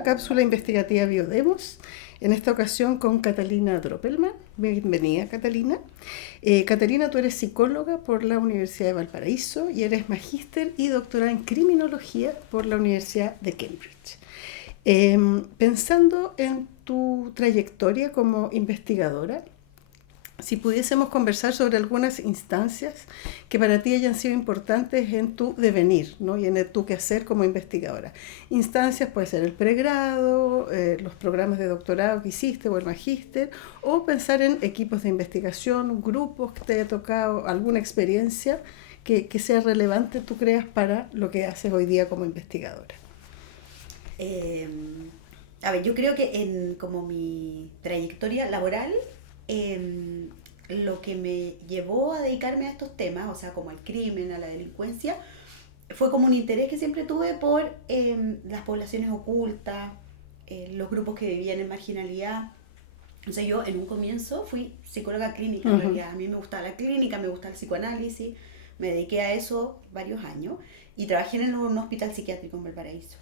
nueva cápsula investigativa Biodemos, en esta ocasión con Catalina Droppelman. Bienvenida, Catalina. Catalina, tú eres psicóloga por la Universidad de Valparaíso y eres magíster y doctorada en criminología por la Universidad de Cambridge. Pensando en tu trayectoria como investigadora, si pudiésemos conversar sobre algunas instancias que para ti hayan sido importantes en tu devenir, ¿no? Y en tu quehacer como investigadora. Instancias puede ser el pregrado, los programas de doctorado que hiciste o el magíster, o pensar en equipos de investigación, grupos que te haya tocado, alguna experiencia que sea relevante, tú creas, para lo que haces hoy día como investigadora. A ver, yo creo que como mi trayectoria laboral, lo que me llevó a dedicarme a estos temas, o sea, como al crimen, a la delincuencia, fue como un interés que siempre tuve por las poblaciones ocultas, los grupos que vivían en marginalidad. O sea, yo en un comienzo fui psicóloga clínica, en realidad. A mí me gustaba la clínica, me gustaba el psicoanálisis, me dediqué a eso varios años y trabajé en un hospital psiquiátrico en Valparaíso.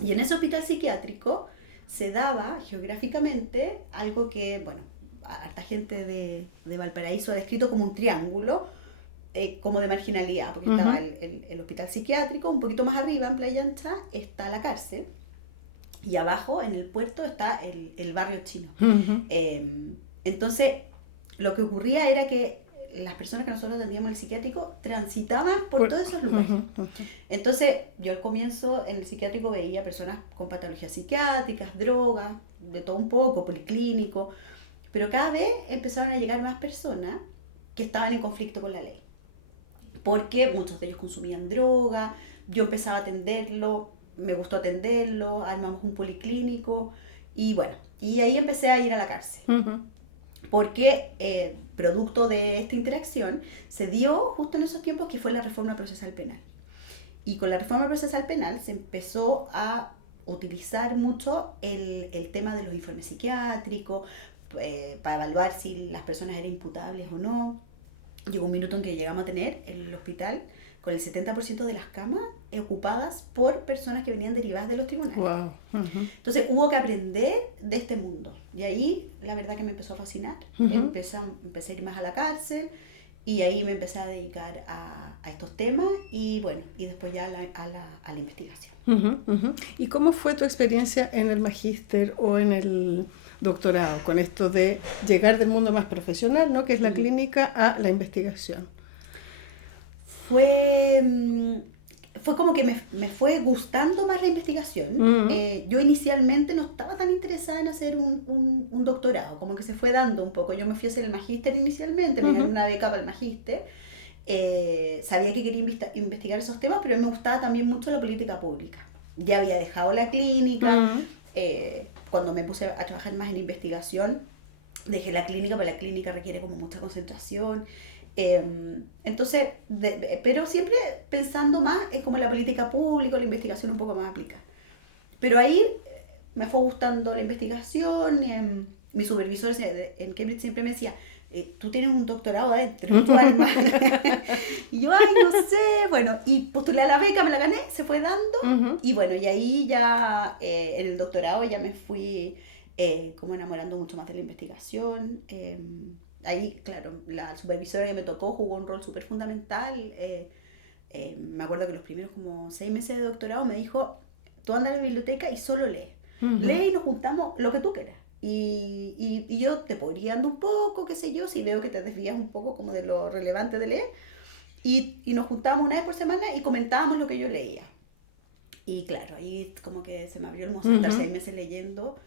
Y en ese hospital psiquiátrico se daba geográficamente algo que, bueno, harta gente de Valparaíso ha descrito como un triángulo, como de marginalidad, porque estaba el hospital psiquiátrico, un poquito más arriba, en Playa Ancha, está la cárcel, y abajo, en el puerto, está el barrio chino. Entonces, lo que ocurría era que las personas que nosotros atendíamos en el psiquiátrico transitaban por todos esos lugares. Entonces, yo al comienzo en el psiquiátrico veía personas con patologías psiquiátricas, drogas, de todo un poco, policlínico, pero cada vez empezaron a llegar más personas que estaban en conflicto con la ley, porque muchos de ellos consumían droga. Yo empezaba a atenderlo, me gustó atenderlo, armamos un policlínico, y bueno, y ahí empecé a ir a la cárcel. Porque producto de esta interacción se dio justo en esos tiempos que fue la reforma procesal penal. Y con la reforma procesal penal se empezó a utilizar mucho el tema de los informes psiquiátricos, para evaluar si las personas eran imputables o no. Llegó un minuto en que llegamos a tener en el hospital con el 70% de las camas ocupadas por personas que venían derivadas de los tribunales. Wow. Entonces hubo que aprender de este mundo. Y ahí la verdad que me empezó a fascinar. Empecé a ir más a la cárcel y ahí me empecé a dedicar a estos temas y bueno, y después ya a la investigación. ¿Y cómo fue tu experiencia en el magíster o en el doctorado con esto de llegar del mundo más profesional, ¿no? Que es la clínica, a la investigación? Fue como que me fue gustando más la investigación. Yo inicialmente no estaba tan interesada en hacer un doctorado, como que se fue dando un poco. Yo me fui a hacer el magíster inicialmente, me gané una beca para el magíster. Sabía que quería investigar esos temas, pero me gustaba también mucho la política pública. Ya había dejado la clínica. Cuando me puse a trabajar más en investigación, dejé la clínica, porque la clínica requiere como mucha concentración. Entonces, pero siempre pensando más en como la política pública, la investigación un poco más aplicada. Pero ahí me fue gustando la investigación. Mi supervisor en Cambridge siempre me decía, tú tienes un doctorado adentro en tu alma. Y yo, ay, no sé, bueno, y postulé a la beca, me la gané, se fue dando. Y bueno, y ahí ya en el doctorado ya me fui como enamorando mucho más de la investigación. Ahí, claro, la supervisora que me tocó jugó un rol súper fundamental. Me acuerdo que los primeros como 6 meses de doctorado me dijo, tú anda a la biblioteca y solo lee. Lee y nos juntamos lo que tú quieras. Y yo te puedo ir guiando un poco, qué sé yo, si veo que te desvías un poco como de lo relevante de leer. Y nos juntábamos una vez por semana y comentábamos lo que yo leía. Y claro, ahí como que se me abrió el mozo, estar 6 meses leyendo.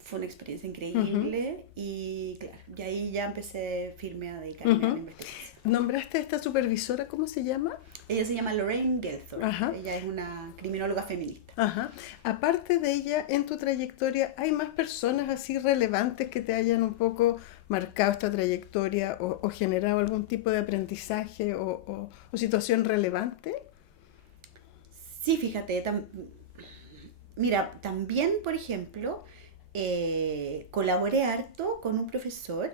Fue una experiencia increíble. Y claro, y ahí ya empecé firme a dedicarme a la investigación. ¿Nombraste a esta supervisora? ¿Cómo se llama? Ella se llama Lorraine Gelthorpe. Ella es una criminóloga feminista. Aparte de ella, en tu trayectoria, ¿hay más personas así relevantes que te hayan un poco marcado esta trayectoria o generado algún tipo de aprendizaje o situación relevante? Sí, fíjate. Mira, también, por ejemplo, colaboré harto con un profesor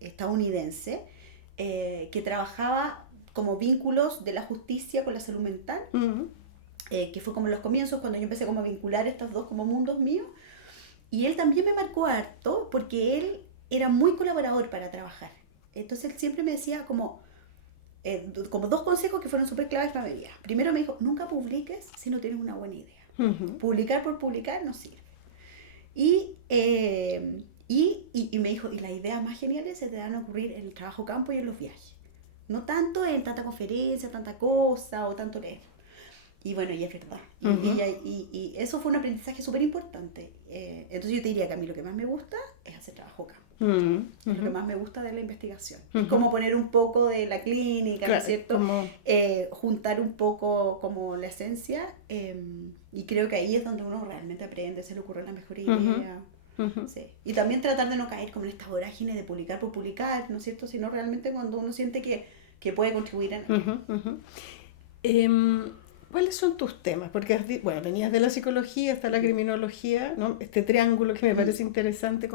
estadounidense que trabajaba como vínculos de la justicia con la salud mental. que fue como los comienzos cuando yo empecé como a vincular estos dos como mundos míos. Y él también me marcó harto porque él era muy colaborador para trabajar. Entonces él siempre me decía como dos consejos que fueron súper claves para mi vida. Primero me dijo, nunca publiques si no tienes una buena idea. Publicar por publicar no sirve. Y me dijo, y las ideas más geniales se te van a ocurrir en el trabajo campo y en los viajes. No tanto en tanta conferencia, tanta cosa o tanto leer. Y bueno, y es verdad. Y eso fue un aprendizaje súper importante. Entonces yo te diría que a mí lo que más me gusta es hacer trabajo campo. Es lo que más me gusta de la investigación. Es como poner un poco de la clínica, claro, ¿no es cierto? Como... juntar un poco como la esencia. Y creo que ahí es donde uno realmente aprende, se le ocurre la mejor idea. Sí. Y también tratar de no caer como en esta vorágine de publicar por publicar, ¿no es cierto? Sino realmente cuando uno siente que puede contribuir en ¿Cuáles son tus temas? Porque venías de la psicología hasta la criminología, ¿no? Este triángulo que me parece interesante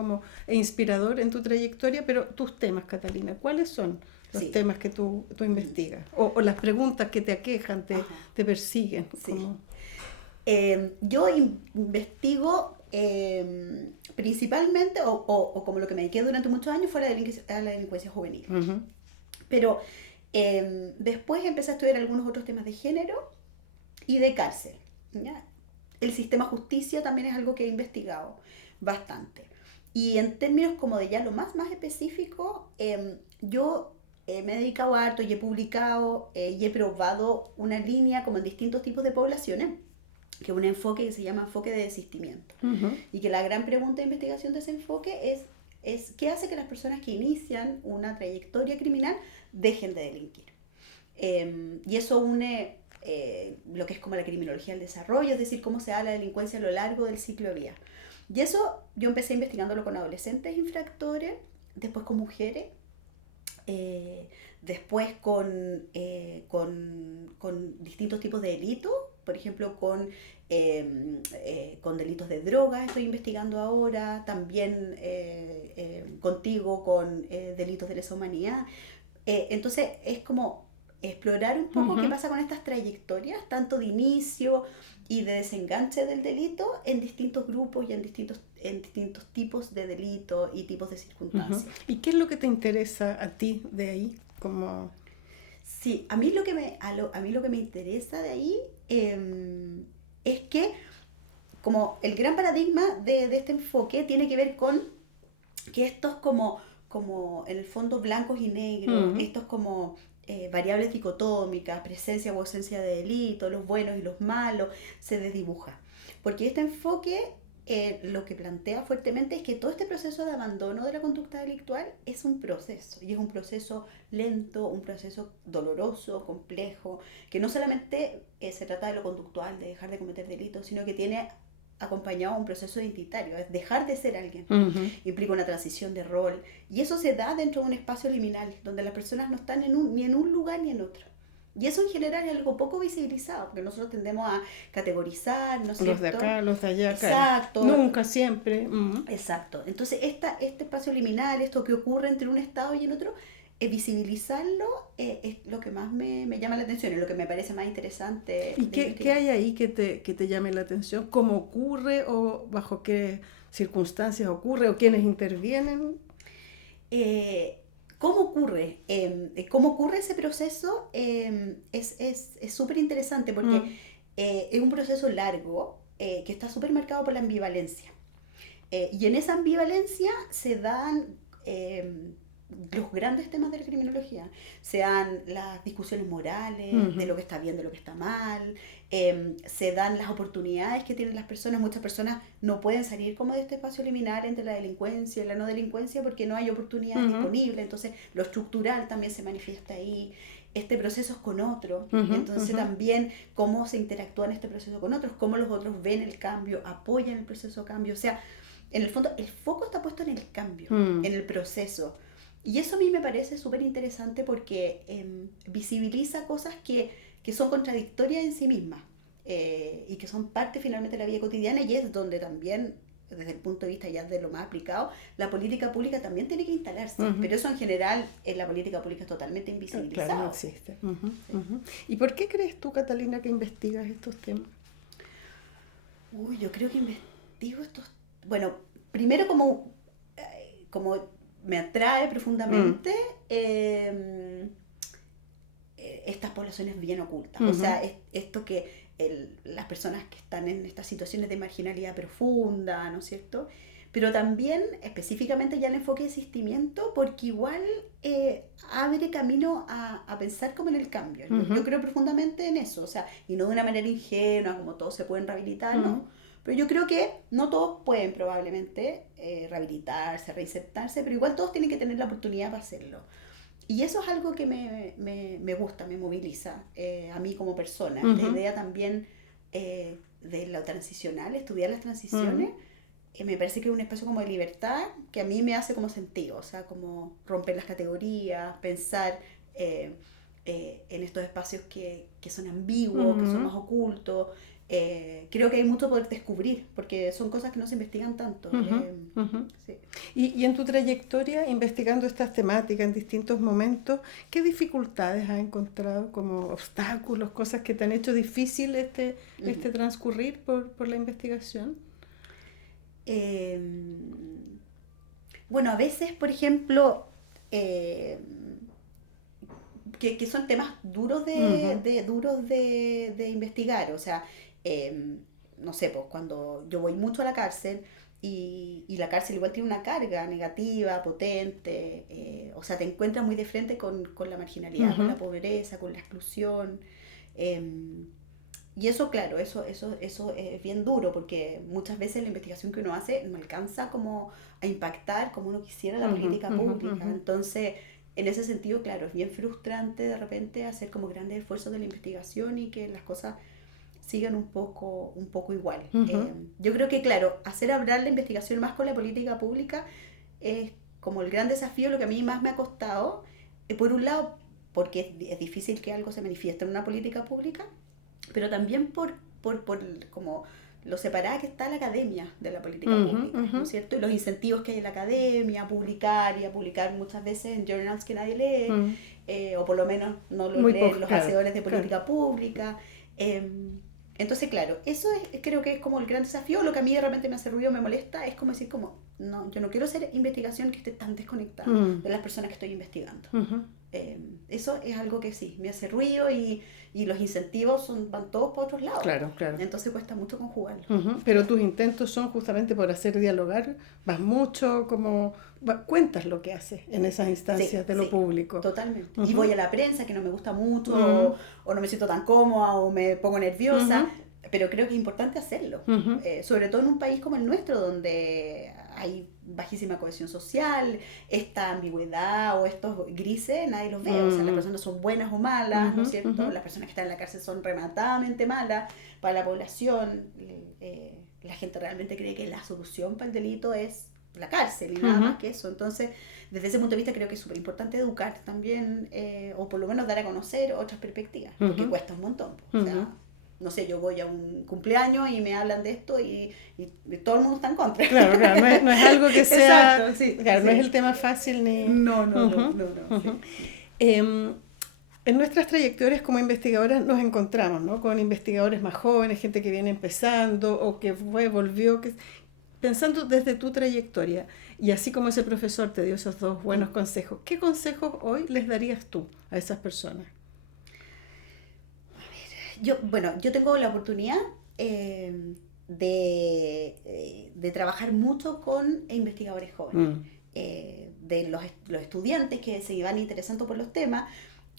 e inspirador en tu trayectoria, pero tus temas, Catalina, ¿cuáles son los temas que tú investigas? O las preguntas que te aquejan, te persiguen. Sí. Yo investigo principalmente, o como lo que me dediqué durante muchos años, fue a la delincuencia juvenil. Pero después empecé a estudiar algunos otros temas de género y de cárcel, ¿ya? El sistema justicia también es algo que he investigado bastante. Y en términos como de ya lo más específico, yo me he dedicado a harto y he publicado y he probado una línea como en distintos tipos de poblaciones, que es un enfoque que se llama enfoque de desistimiento. Y que la gran pregunta de investigación de ese enfoque es ¿qué hace que las personas que inician una trayectoria criminal dejen de delinquir? Y eso une lo que es como la criminología del desarrollo, es decir, cómo se da la delincuencia a lo largo del ciclo de vida. Y eso yo empecé investigándolo con adolescentes infractores, después con mujeres, después con distintos tipos de delitos, por ejemplo con delitos de droga, estoy investigando ahora, también contigo con delitos de lesa humanidad. Entonces es como explorar un poco qué pasa con estas trayectorias, tanto de inicio y de desenganche del delito en distintos grupos y en distintos tipos de delitos y tipos de circunstancias. ¿Y qué es lo que te interesa a ti de ahí? Sí, a mí lo que me interesa de ahí es que como el gran paradigma de este enfoque tiene que ver con que estos como en el fondo blancos y negros, estos como variables dicotómicas, presencia o ausencia de delito, los buenos y los malos, se desdibuja. Porque este enfoque lo que plantea fuertemente es que todo este proceso de abandono de la conducta delictual es un proceso, y es un proceso lento, un proceso doloroso, complejo, que no solamente se trata de lo conductual, de dejar de cometer delitos, sino que tiene acompañado un proceso identitario, es dejar de ser alguien, implica una transición de rol, y eso se da dentro de un espacio liminal, donde las personas no están ni en un lugar ni en otro. Y eso en general es algo poco visibilizado, porque nosotros tendemos a categorizar, ¿no es cierto? Los de acá, los de allá, exacto. Nunca, siempre. Exacto. Entonces, este espacio liminal, esto que ocurre entre un estado y el otro, visibilizarlo es lo que más me llama la atención, es lo que me parece más interesante. ¿Y qué hay ahí que te llame la atención? ¿Cómo ocurre o bajo qué circunstancias ocurre o quiénes intervienen? ¿Cómo ocurre? ¿Cómo ocurre ese proceso? Es súper interesante porque es un proceso largo que está súper marcado por la ambivalencia. Y en esa ambivalencia se dan los grandes temas de la criminología, sean las discusiones morales, de lo que está bien, de lo que está mal, se dan las oportunidades que tienen las personas. Muchas personas no pueden salir como de este espacio liminal entre la delincuencia y la no delincuencia porque no hay oportunidades disponibles, entonces lo estructural también se manifiesta ahí. Este proceso es con otro, entonces también cómo se interactúa en este proceso con otros, cómo los otros ven el cambio, apoyan el proceso de cambio, o sea, en el fondo el foco está puesto en el cambio, en el proceso. Y eso a mí me parece súper interesante porque visibiliza cosas que son contradictorias en sí mismas y que son parte finalmente de la vida cotidiana, y es donde también, desde el punto de vista ya de lo más aplicado, la política pública también tiene que instalarse. Pero eso en general en la política pública es totalmente invisibilizado. Claro, no existe. ¿Y por qué crees tú, Catalina, que investigas estos temas? Uy, yo creo que investigo estos... Bueno, primero como me atrae profundamente estas poblaciones bien ocultas. O sea, esto que las personas que están en estas situaciones de marginalidad profunda, ¿no es cierto? Pero también específicamente ya el enfoque de asistimiento, porque igual abre camino a pensar como en el cambio. Yo creo profundamente en eso, o sea, y no de una manera ingenua, como todos se pueden rehabilitar, ¿no? Pero yo creo que no todos pueden probablemente rehabilitarse, reinsertarse, pero igual todos tienen que tener la oportunidad para hacerlo. Y eso es algo que me gusta, me moviliza a mí como persona. La idea también de lo transicional, estudiar las transiciones, me parece que es un espacio como de libertad que a mí me hace como sentido, o sea, como romper las categorías, pensar en estos espacios que son ambiguos, que son más ocultos. Creo que hay mucho por descubrir, porque son cosas que no se investigan tanto. Sí. Y en tu trayectoria, investigando estas temáticas en distintos momentos, ¿qué dificultades has encontrado como obstáculos, cosas que te han hecho difícil este transcurrir por la investigación? Bueno, a veces, por ejemplo, que son temas duros de investigar, o sea, no sé, pues cuando yo voy mucho a la cárcel y la cárcel igual tiene una carga negativa, potente, o sea, te encuentras muy de frente con la marginalidad, con la pobreza, con la exclusión. Y eso, claro, eso es bien duro, porque muchas veces la investigación que uno hace no alcanza como a impactar como uno quisiera la política pública. Entonces, en ese sentido, claro, es bien frustrante de repente hacer como grandes esfuerzos de la investigación y que las cosas sigan un poco igual. Yo creo que, claro, hacer hablar la investigación más con la política pública es como el gran desafío, lo que a mí más me ha costado, por un lado, porque es difícil que algo se manifieste en una política pública, pero también por como lo separada que está la academia de la política pública, ¿no es cierto? Y los incentivos que hay en la academia a publicar muchas veces en journals que nadie lee, o por lo menos no lo leen los hacedores de política pública. Entonces, claro, eso creo que es como el gran desafío. Lo que a mí de repente me hace ruido, me molesta, es como decir como, no, yo no quiero hacer investigación que esté tan desconectada de las personas que estoy investigando. Eso es algo que sí, me hace ruido y los incentivos van todos para otros lados. Claro. Entonces cuesta mucho conjugarlo. Pero tus intentos son justamente por hacer dialogar, vas mucho como... cuentas lo que haces en esas instancias de lo público. Totalmente. Y voy a la prensa, que no me gusta mucho, o no me siento tan cómoda, o me pongo nerviosa, pero creo que es importante hacerlo. Sobre todo en un país como el nuestro, donde hay bajísima cohesión social, esta ambigüedad o estos grises, nadie los ve. O sea, las personas son buenas o malas, ¿no es cierto? Las personas que están en la cárcel son rematadamente malas para la población. La gente realmente cree que la solución para el delito es la cárcel y nada más que eso. Entonces, desde ese punto de vista creo que es súper importante educar también, o por lo menos dar a conocer otras perspectivas, porque cuesta un montón. O sea, no sé, yo voy a un cumpleaños y me hablan de esto y todo el mundo está en contra. Claro, no es algo que sea... Exacto, sí. Claro, sí. no es el tema fácil ni... No. Sí. En nuestras trayectorias como investigadoras nos encontramos, ¿no?, con investigadores más jóvenes, gente que viene empezando o que volvió... Pensando desde tu trayectoria, y así como ese profesor te dio esos dos buenos consejos, ¿qué consejos hoy les darías tú a esas personas? Yo tengo la oportunidad de trabajar mucho con investigadores jóvenes, de los estudiantes que se van interesando por los temas.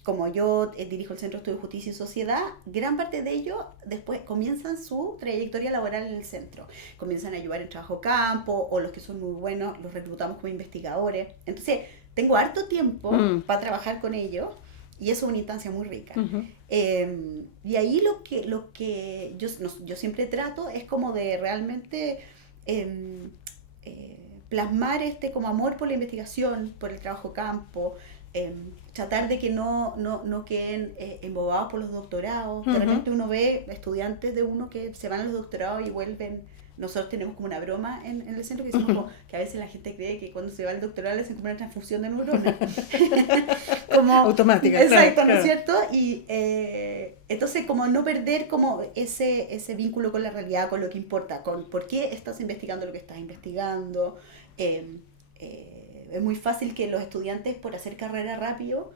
Como yo dirijo el Centro de Estudio de Justicia y Sociedad, gran parte de ellos después comienzan su trayectoria laboral en el centro. Comienzan a ayudar en trabajo campo, o los que son muy buenos los reclutamos como investigadores. Entonces, tengo harto tiempo para trabajar con ellos, y eso es una instancia muy rica. Y ahí lo que yo siempre trato es como de realmente plasmar como amor por la investigación, por el trabajo campo, tratar de que no queden embobados por los doctorados. De repente uno ve estudiantes de uno que se van a los doctorados y vuelven nosotros tenemos como una broma en el centro que decimos como que a veces la gente cree que cuando se va al doctorado le hacen como una transfusión de neuronas. Como, automática. Exacto, claro, ¿no es cierto? Y entonces como no perder como ese vínculo con la realidad, con lo que importa, con por qué estás investigando lo que estás investigando. Es muy fácil que los estudiantes por hacer carrera rápido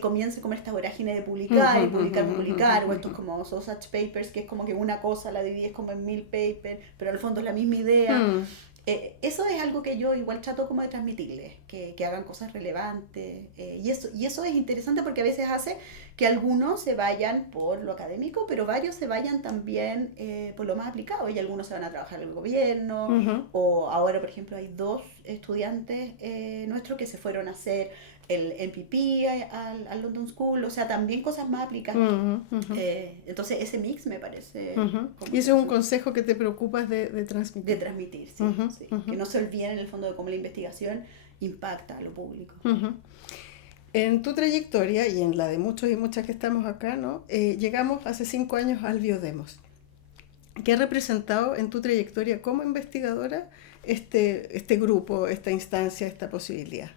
comience como esta vorágine de publicar y publicar, o estos como sausage papers, que es como que una cosa la divides como en 1000 papers, pero al fondo es la misma idea. Eso es algo que yo igual trato como de transmitirles, que hagan cosas relevantes, y eso es interesante porque a veces hace que algunos se vayan por lo académico, pero varios se vayan también por lo más aplicado, y algunos se van a trabajar en el gobierno, o ahora por ejemplo hay 2 estudiantes nuestros que se fueron a hacer el MPP al London School, o sea, también cosas más aplicadas. Entonces ese mix me parece... Y ese es un consejo que te preocupas de transmitir. De transmitir, sí. Que no se olviden en el fondo de cómo la investigación impacta a lo público. En tu trayectoria y en la de muchos y muchas que estamos acá, ¿no? Llegamos hace 5 años al Biodemos. ¿Qué ha representado en tu trayectoria como investigadora este grupo, esta instancia, esta posibilidad?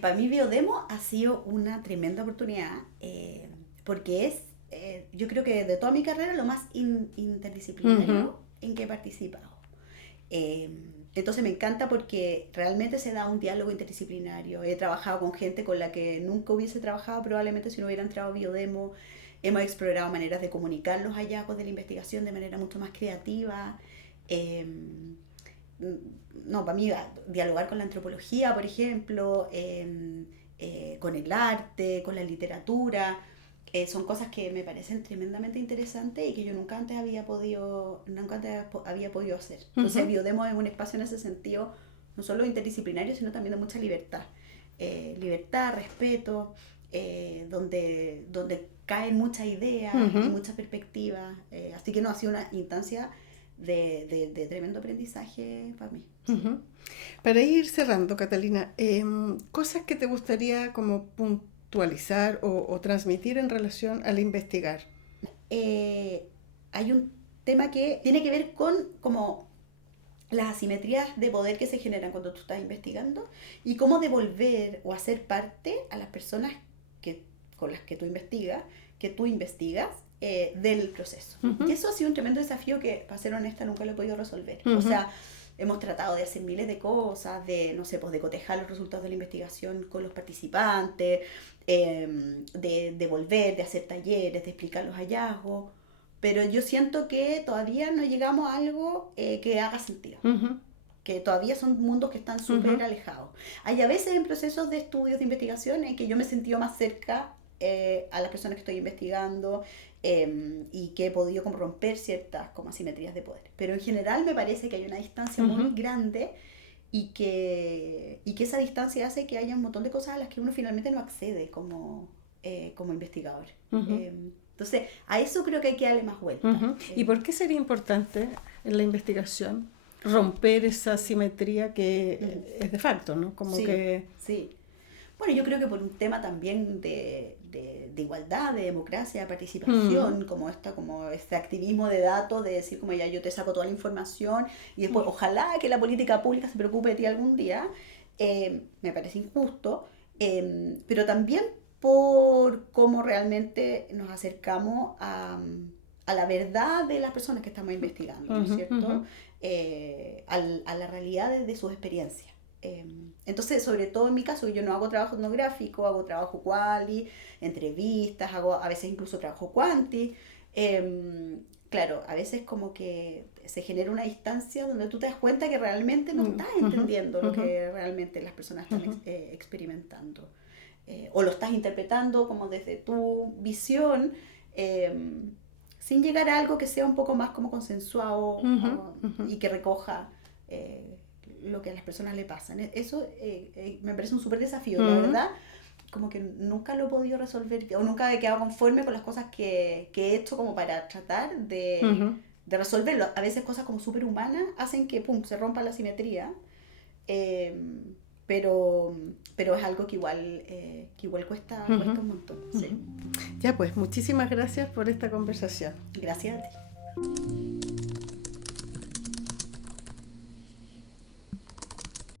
Para mí Biodemo ha sido una tremenda oportunidad, porque es, yo creo que de toda mi carrera, lo más interdisciplinario en que he participado. Entonces me encanta porque realmente se da un diálogo interdisciplinario. He trabajado con gente con la que nunca hubiese trabajado probablemente si no hubiera entrado a Biodemo. Hemos explorado maneras de comunicar los hallazgos de la investigación de manera mucho más creativa. Para mí dialogar con la antropología, por ejemplo, con el arte, con la literatura, son cosas que me parecen tremendamente interesantes y que yo nunca antes había podido hacer. Entonces Biodemo es un espacio en ese sentido, no solo interdisciplinario, sino también de mucha libertad. Libertad, respeto, donde caen muchas ideas y muchas perspectivas. Así que no, ha sido una instancia de tremendo aprendizaje para mí. Para ir cerrando, Catalina, cosas que te gustaría como puntualizar o transmitir en relación al investigar. Hay un tema que tiene que ver con como las asimetrías de poder que se generan cuando tú estás investigando y cómo devolver o hacer parte a las personas con las que tú investigas del proceso. Y eso ha sido un tremendo desafío que, para ser honesta, nunca lo he podido resolver. O sea, hemos tratado de hacer miles de cosas, de cotejar los resultados de la investigación con los participantes, de devolver, de hacer talleres, de explicar los hallazgos, pero yo siento que todavía no llegamos a algo que haga sentido. Que todavía son mundos que están súper alejados. Hay a veces en procesos de estudios, de investigación, en que yo me he sentido más cerca a las personas que estoy investigando, y que he podido como romper ciertas como asimetrías de poder. Pero en general me parece que hay una distancia muy grande y que esa distancia hace que haya un montón de cosas a las que uno finalmente no accede como investigador. Entonces, a eso creo que hay que darle más vuelta. ¿Y por qué sería importante en la investigación romper esa asimetría que es de facto, ¿no? Sí. Bueno, yo creo que por un tema también de igualdad, de democracia, de participación, como este activismo de datos, de decir como ya yo te saco toda la información y después ojalá que la política pública se preocupe de ti algún día, me parece injusto, pero también por cómo realmente nos acercamos a la verdad de las personas que estamos investigando, ¿no es cierto? A la realidad de sus experiencias. Entonces, sobre todo en mi caso, yo no hago trabajo etnográfico, hago trabajo quali, entrevistas, hago a veces incluso trabajo quanti. Claro, a veces como que se genera una distancia donde tú te das cuenta que realmente no estás entendiendo lo que realmente las personas están experimentando. O lo estás interpretando como desde tu visión, sin llegar a algo que sea un poco más como consensuado y que recoja lo que a las personas le pasan. Eso me parece un súper desafío, la verdad. Como que nunca lo he podido resolver, o nunca he quedado conforme con las cosas que he hecho como para tratar de resolverlo. A veces cosas como súper humanas hacen que se rompa la simetría, pero es algo que igual cuesta un montón. Sí. Ya pues, muchísimas gracias por esta conversación. Gracias a ti.